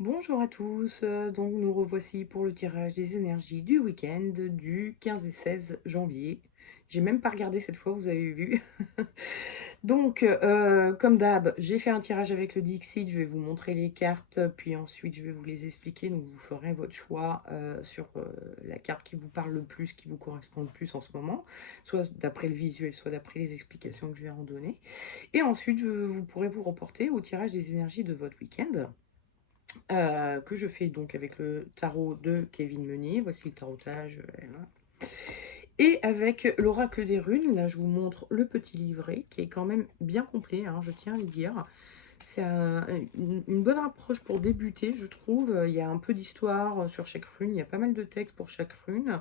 Bonjour à tous, donc nous revoici pour le tirage des énergies du week-end du 15 et 16 janvier. J'ai même pas regardé cette fois, vous avez vu. Donc, comme d'hab, j'ai fait un tirage avec le Dixit, je vais vous montrer les cartes, puis ensuite je vais vous les expliquer, donc vous ferez votre choix sur la carte qui vous parle le plus, qui vous correspond le plus en ce moment, soit d'après le visuel, soit d'après les explications que je vais en donner. Et ensuite, vous pourrez vous reporter au tirage des énergies de votre week-end. Que je fais donc avec le tarot de Kevin Meunier. Voici le tarotage. Voilà. Et avec l'oracle des runes, là je vous montre le petit livret qui est quand même bien complet, hein, je tiens à le dire. C'est une bonne approche pour débuter, je trouve. Il y a un peu d'histoire sur chaque rune, il y a pas mal de textes pour chaque rune.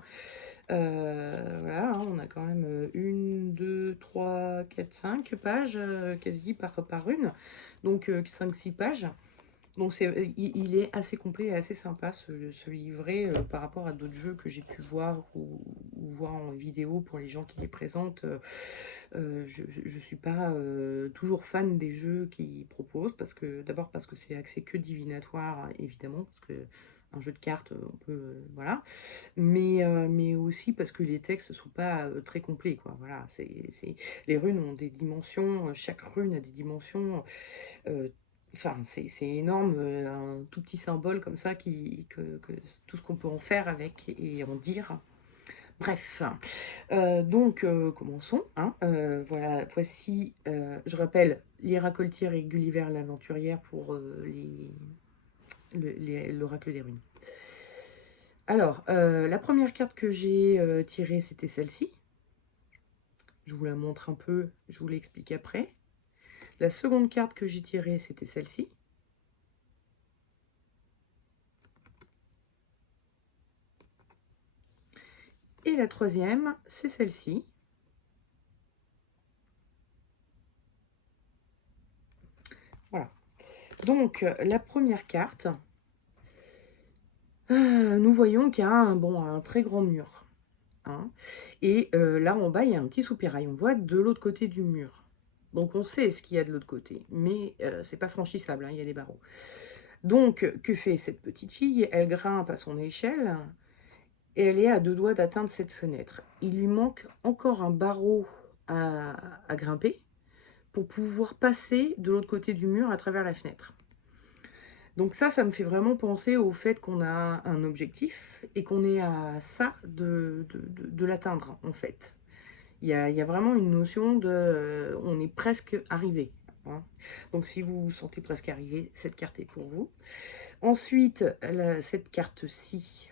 Voilà, hein, on a quand même une, deux, trois, quatre, 5 pages quasi par rune. Donc 5-6 pages. Donc il est assez complet et assez sympa ce livret par rapport à d'autres jeux que j'ai pu voir ou voir en vidéo pour les gens qui les présentent. Je ne suis pas toujours fan des jeux qu'ils proposent, parce que d'abord parce que c'est axé que divinatoire, évidemment, parce que un jeu de cartes, on peut, voilà, mais aussi parce que les textes ne sont pas très complets, quoi. Voilà, les runes ont des dimensions, chaque rune a des dimensions. euh, Enfin, c'est énorme, un tout petit symbole comme ça, tout ce qu'on peut en faire avec et en dire. Bref, donc commençons, hein. Voilà, voici, je rappelle, l'Iracoltière et Gulliver l'aventurière pour l'oracle des runes. Alors, la première carte que j'ai tirée, c'était celle-ci. Je vous la montre un peu, je vous l'explique après. La seconde carte que j'ai tirée, c'était celle-ci. Et la troisième, c'est celle-ci. Voilà. Donc, la première carte, nous voyons qu'il y a un très grand mur, hein. Et là, en bas, il y a un petit soupirail. On voit de l'autre côté du mur. Donc, on sait ce qu'il y a de l'autre côté. Mais c'est pas franchissable, hein, il y a des barreaux. Donc, que fait cette petite fille? Elle grimpe à son échelle et elle est à deux doigts d'atteindre cette fenêtre. Il lui manque encore un barreau à grimper pour pouvoir passer de l'autre côté du mur à travers la fenêtre. Donc ça me fait vraiment penser au fait qu'on a un objectif et qu'on est à ça de l'atteindre, en fait. Il y a vraiment une notion de on est presque arrivé, hein. Donc si vous vous sentez presque arrivé, cette carte est pour vous. Ensuite, cette carte-ci,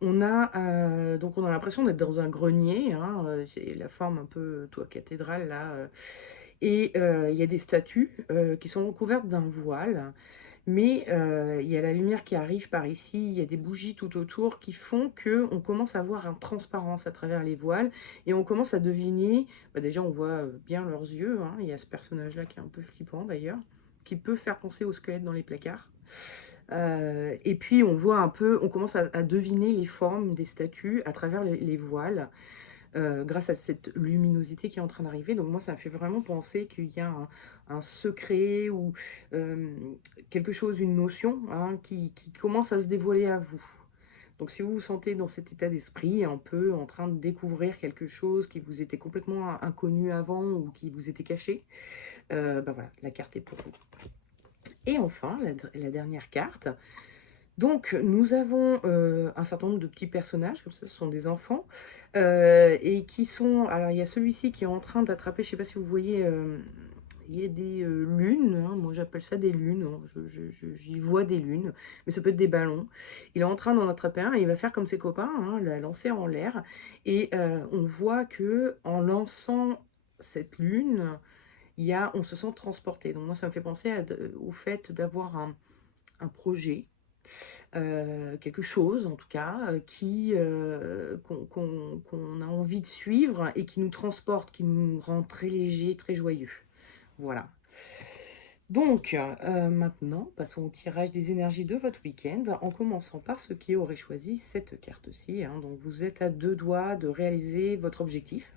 donc on a l'impression d'être dans un grenier, hein, c'est la forme un peu toit cathédrale là, et il y a des statues qui sont recouvertes d'un voile. Mais il y a la lumière qui arrive par ici, il y a des bougies tout autour qui font qu'on commence à voir une transparence à travers les voiles et on commence à deviner, déjà on voit bien leurs yeux, hein. Il y a ce personnage-là qui est un peu flippant d'ailleurs, qui peut faire penser au squelette dans les placards. Et puis on voit un peu, on commence à deviner les formes des statues à travers les voiles grâce à cette luminosité qui est en train d'arriver. Donc moi, ça me fait vraiment penser qu'il y a un secret ou quelque chose, une notion, hein, qui commence à se dévoiler à vous. Donc si vous vous sentez dans cet état d'esprit, un peu en train de découvrir quelque chose qui vous était complètement inconnu avant ou qui vous était caché, voilà, la carte est pour vous. Et enfin, la dernière carte. Donc, nous avons un certain nombre de petits personnages, comme ça, ce sont des enfants, et qui sont... Alors, il y a celui-ci qui est en train d'attraper, je ne sais pas si vous voyez, il y a des lunes, hein, moi j'appelle ça des lunes, hein, j'y vois des lunes, mais ça peut être des ballons. Il est en train d'en attraper un et il va faire comme ses copains, hein, la lancer en l'air. Et on voit que en lançant cette lune, on se sent transporté. Donc moi, ça me fait penser au fait d'avoir un projet, quelque chose en tout cas, qu'on a envie de suivre et qui nous transporte, qui nous rend très léger, très joyeux. Voilà. Donc, maintenant, passons au tirage des énergies de votre week-end, en commençant par ceux qui auraient choisi cette carte-ci, hein. Donc, vous êtes à deux doigts de réaliser votre objectif.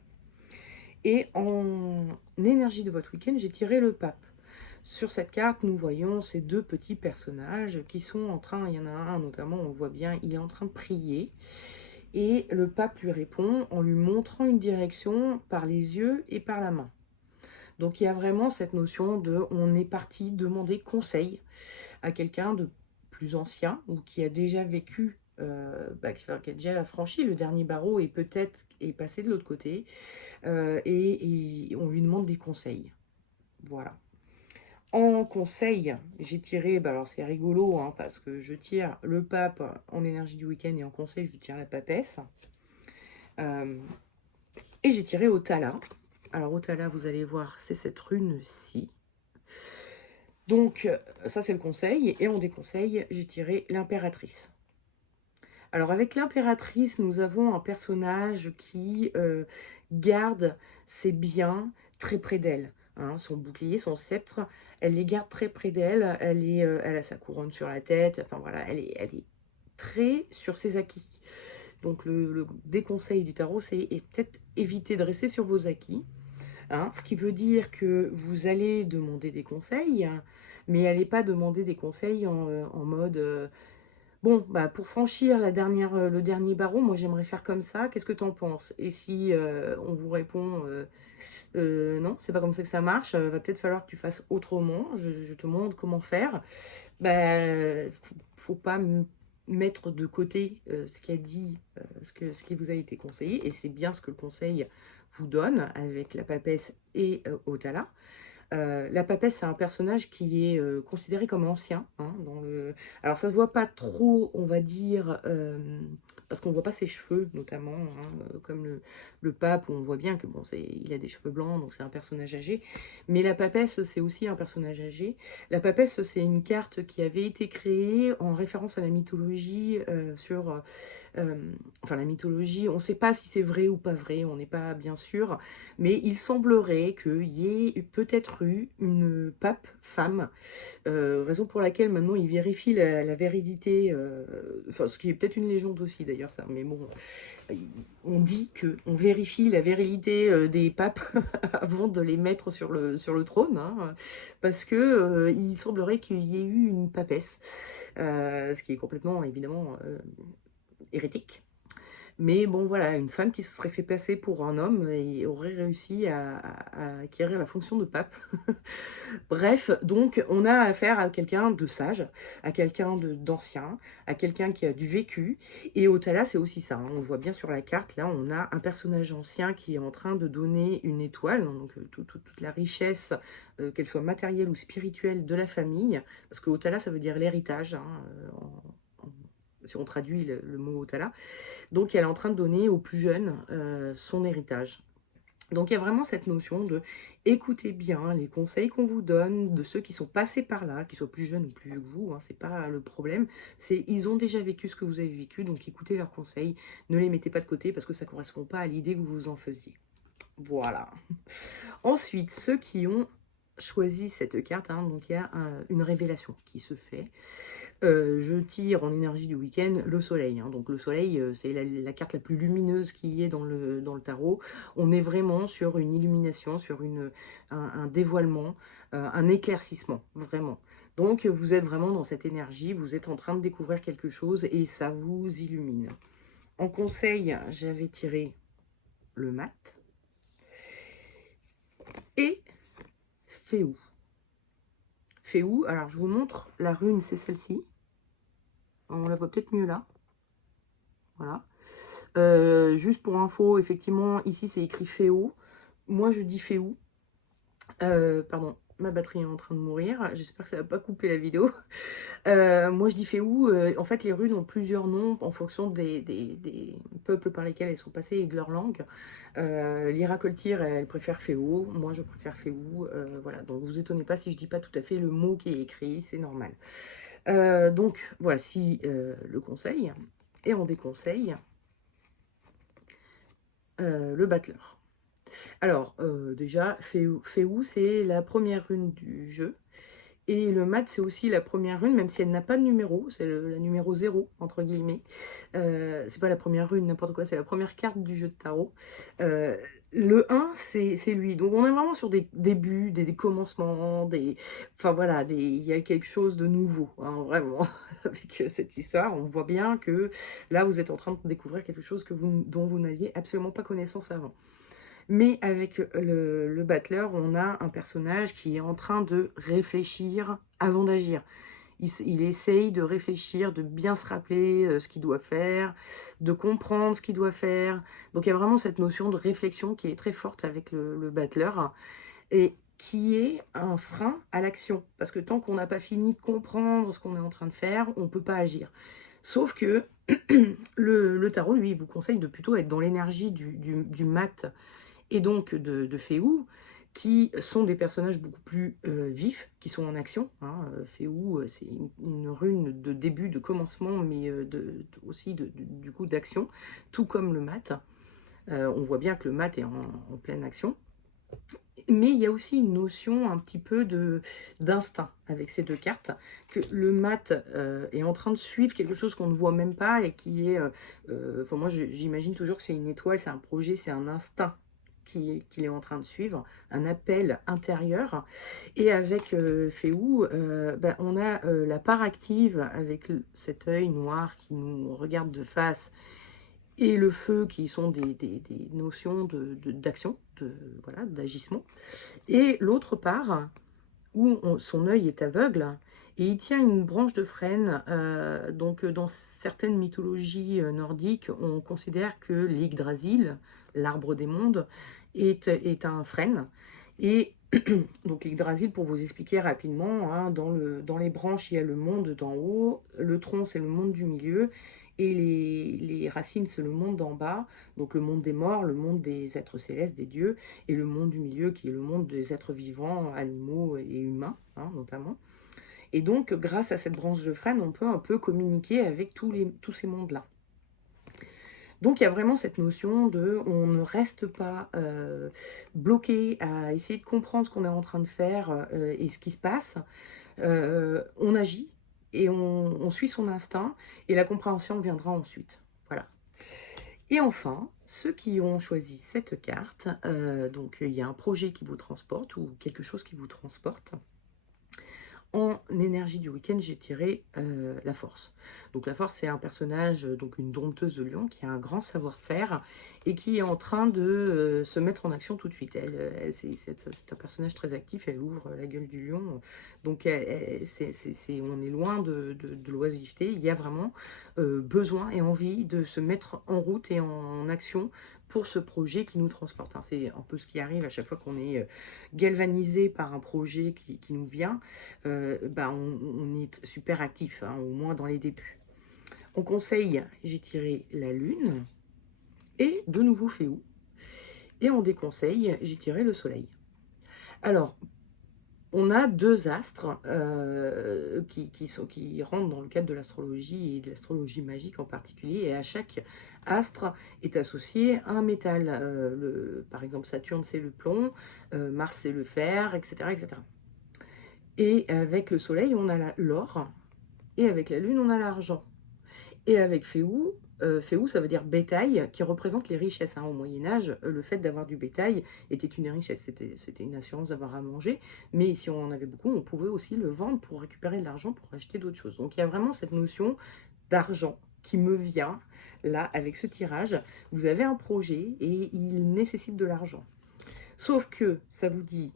Et en énergie de votre week-end, j'ai tiré le pape. Sur cette carte, nous voyons ces deux petits personnages qui sont en train, il y en a un notamment, on voit bien, il est en train de prier. Et le pape lui répond en lui montrant une direction par les yeux et par la main. Donc il y a vraiment cette notion de on est parti demander conseil à quelqu'un de plus ancien ou qui a déjà vécu, qui a déjà franchi le dernier barreau et peut-être est passé de l'autre côté, et on lui demande des conseils. Voilà. En conseil, j'ai tiré, alors c'est rigolo, hein, parce que je tire le pape en énergie du week-end et en conseil, je tire la papesse. Et j'ai tiré Otala. Alors Otala, vous allez voir, c'est cette rune-ci. Donc, ça c'est le conseil. Et en déconseil, j'ai tiré l'impératrice. Alors avec l'impératrice, nous avons un personnage qui garde ses biens très près d'elle. Hein, son bouclier, son sceptre, elle les garde très près d'elle. Elle a sa couronne sur la tête. Enfin voilà, elle est très sur ses acquis. Donc le déconseil du tarot, c'est peut-être éviter de rester sur vos acquis. Hein, ce qui veut dire que vous allez demander des conseils, mais n'allez pas demander des conseils en mode bon, bah, pour franchir le dernier barreau, moi j'aimerais faire comme ça, qu'est-ce que tu en penses? Et si on vous répond non, c'est pas comme ça que ça marche, va peut-être falloir que tu fasses autrement, je te montre comment faire. Bah, faut pas mettre de côté ce qu'a dit, ce qui vous a été conseillé, et c'est bien ce que le conseil vous donne avec la papesse et Otala. La papesse, c'est un personnage qui est considéré comme ancien. Hein, alors, ça se voit pas trop, on va dire, parce qu'on voit pas ses cheveux, notamment, hein, comme le pape, où on voit bien que bon, il a des cheveux blancs, donc c'est un personnage âgé. Mais la papesse, c'est aussi un personnage âgé. La papesse, c'est une carte qui avait été créée en référence à la mythologie enfin la mythologie, on ne sait pas si c'est vrai ou pas vrai, on n'est pas bien sûr, mais il semblerait qu'il y ait peut-être eu une pape femme, raison pour laquelle maintenant il vérifie la vérité, enfin ce qui est peut-être une légende aussi d'ailleurs ça, mais bon, on dit qu'on vérifie la virilité des papes avant de les mettre sur le trône, hein, parce que il semblerait qu'il y ait eu une papesse, ce qui est complètement évidemment hérétique. Mais bon, voilà, une femme qui se serait fait passer pour un homme et aurait réussi à acquérir la fonction de pape. Bref, donc on a affaire à quelqu'un de sage, à quelqu'un d'ancien, à quelqu'un qui a du vécu. Et Otala, c'est aussi ça. Hein. On le voit bien sur la carte, là, on a un personnage ancien qui est en train de donner une étoile, donc toute la richesse, qu'elle soit matérielle ou spirituelle, de la famille. Parce que Otala, ça veut dire l'héritage, hein, si on traduit le mot Otala. Donc elle est en train de donner aux plus jeunes son héritage. Donc il y a vraiment cette notion de écoutez bien les conseils qu'on vous donne, de ceux qui sont passés par là, qu'ils soient plus jeunes ou plus vieux que vous, hein, c'est pas le problème. C'est ils ont déjà vécu ce que vous avez vécu, donc écoutez leurs conseils, ne les mettez pas de côté parce que ça ne correspond pas à l'idée que vous vous en faisiez. Voilà. Ensuite, ceux qui ont choisi cette carte, hein, donc il y a une révélation qui se fait. Je tire en énergie du week-end le soleil. Hein. Donc le soleil, c'est la carte la plus lumineuse qui est dans le tarot. On est vraiment sur une illumination, sur un dévoilement, un éclaircissement, vraiment. Donc vous êtes vraiment dans cette énergie, vous êtes en train de découvrir quelque chose et ça vous illumine. En conseil, j'avais tiré le mat et Féou. Féou, alors je vous montre, la rune c'est celle-ci. On la voit peut-être mieux là. Voilà. Juste pour info, effectivement, ici c'est écrit Féo. Moi je dis Féou. Pardon, ma batterie est en train de mourir. J'espère que ça va pas couper la vidéo. Moi je dis Féou. En fait, les runes ont plusieurs noms en fonction des peuples par lesquels elles sont passées et de leur langue. Lyra Coltire, elle préfère Féo. Moi je préfère Féou. Voilà, donc vous étonnez pas si je dis pas tout à fait le mot qui est écrit, c'est normal. Donc voici le conseil. Et on déconseille le battleur. Alors, déjà, Féou, c'est la première rune du jeu. Et le mat, c'est aussi la première rune, même si elle n'a pas de numéro. C'est la numéro 0, entre guillemets. C'est pas la première rune, n'importe quoi. C'est la première carte du jeu de tarot. Le 1, c'est lui. Donc on est vraiment sur des débuts, des commencements, enfin voilà, il y a quelque chose de nouveau, hein, vraiment, avec cette histoire. On voit bien que là, vous êtes en train de découvrir quelque chose dont vous n'aviez absolument pas connaissance avant. Mais avec le battleur, on a un personnage qui est en train de réfléchir avant d'agir. Il essaye de réfléchir, de bien se rappeler ce qu'il doit faire, de comprendre ce qu'il doit faire. Donc il y a vraiment cette notion de réflexion qui est très forte avec le battleur et qui est un frein à l'action. Parce que tant qu'on n'a pas fini de comprendre ce qu'on est en train de faire, on ne peut pas agir. Sauf que le tarot, lui, il vous conseille de plutôt être dans l'énergie du mat et donc de Féou, qui sont des personnages beaucoup plus vifs, qui sont en action. Hein. Féou, c'est une rune de début, de commencement, mais aussi du coup d'action, tout comme le mat. On voit bien que le mat est en pleine action. Mais il y a aussi une notion un petit peu d'instinct avec ces deux cartes, que le mat est en train de suivre quelque chose qu'on ne voit même pas et qui est... enfin moi j'imagine toujours que c'est une étoile, c'est un projet, c'est un instinct qu'il est en train de suivre, un appel intérieur. Et avec Féou, on a la part active avec cet œil noir qui nous regarde de face et le feu qui sont des notions d'action, voilà, d'agissement. Et l'autre part, où son œil est aveugle, et il tient une branche de frêne. Donc dans certaines mythologies nordiques, on considère que l'Yggdrasil, l'arbre des mondes, est un frêne. Et donc l'Yggdrasil, pour vous expliquer rapidement, hein, dans les branches, il y a le monde d'en haut, le tronc, c'est le monde du milieu, et les racines, c'est le monde d'en bas, donc le monde des morts, le monde des êtres célestes, des dieux, et le monde du milieu, qui est le monde des êtres vivants, animaux et humains, hein, notamment. Et donc, grâce à cette branche de frêne, on peut un peu communiquer avec tous ces mondes-là. Donc il y a vraiment cette notion de on ne reste pas bloqué à essayer de comprendre ce qu'on est en train de faire et ce qui se passe. On agit et on suit son instinct et la compréhension viendra ensuite. Voilà. Et enfin, ceux qui ont choisi cette carte, donc il y a un projet qui vous transporte ou quelque chose qui vous transporte. En énergie du week-end, j'ai tiré la force. Donc la force, c'est un personnage, donc une dompteuse de lion, qui a un grand savoir-faire et qui est en train de se mettre en action tout de suite. C'est un personnage très actif, elle ouvre la gueule du lion. Donc on est loin de l'oisiveté. Il y a vraiment besoin et envie de se mettre en route et en action pour ce projet qui nous transporte. Hein. C'est un peu ce qui arrive à chaque fois qu'on est galvanisé par un projet qui nous vient. On est super actif, hein, au moins dans les débuts. En conseil, j'ai tiré la lune et de nouveau Féou. Et en déconseil, j'ai tiré le soleil. Alors, on a deux astres qui rentrent dans le cadre de l'astrologie et de l'astrologie magique en particulier. Et à chaque astre est associé un métal. Par exemple, Saturne, c'est le plomb, Mars, c'est le fer, etc., etc. Et avec le soleil, on a l'or. Et avec la lune, on a l'argent. Et avec Féou, Féou, ça veut dire bétail, qui représente les richesses. Hein. Au Moyen-Âge, le fait d'avoir du bétail était une richesse, c'était une assurance d'avoir à manger. Mais si on en avait beaucoup, on pouvait aussi le vendre pour récupérer de l'argent, pour acheter d'autres choses. Donc il y a vraiment cette notion d'argent qui me vient, là, avec ce tirage. Vous avez un projet et il nécessite de l'argent. Sauf que ça vous dit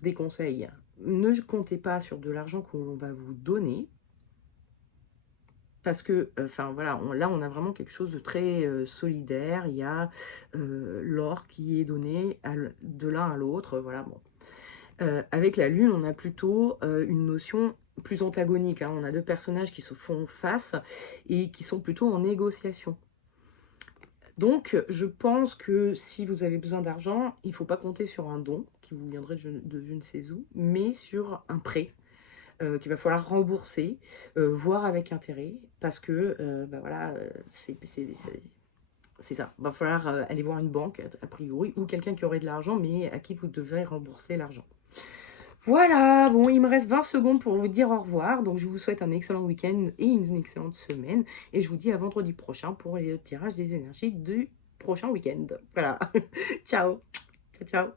des conseils. Ne comptez pas sur de l'argent qu'on va vous donner, parce que, voilà, là, on a vraiment quelque chose de très solidaire. Il y a l'or qui est donné de l'un à l'autre. Voilà, bon. Avec la lune, on a plutôt une notion plus antagonique. Hein. On a deux personnages qui se font face et qui sont plutôt en négociation. Donc, je pense que si vous avez besoin d'argent, il ne faut pas compter sur un don qui vous viendrait de je ne sais où, mais sur un prêt. Qu'il va falloir rembourser, voire avec intérêt, parce que voilà, c'est ça. Il va falloir aller voir une banque, a priori, ou quelqu'un qui aurait de l'argent, mais à qui vous devez rembourser l'argent. Voilà, bon, il me reste 20 secondes pour vous dire au revoir. Donc, je vous souhaite un excellent week-end et une excellente semaine. Et je vous dis à vendredi prochain pour le tirage des énergies du prochain week-end. Voilà. Ciao. Ciao, ciao.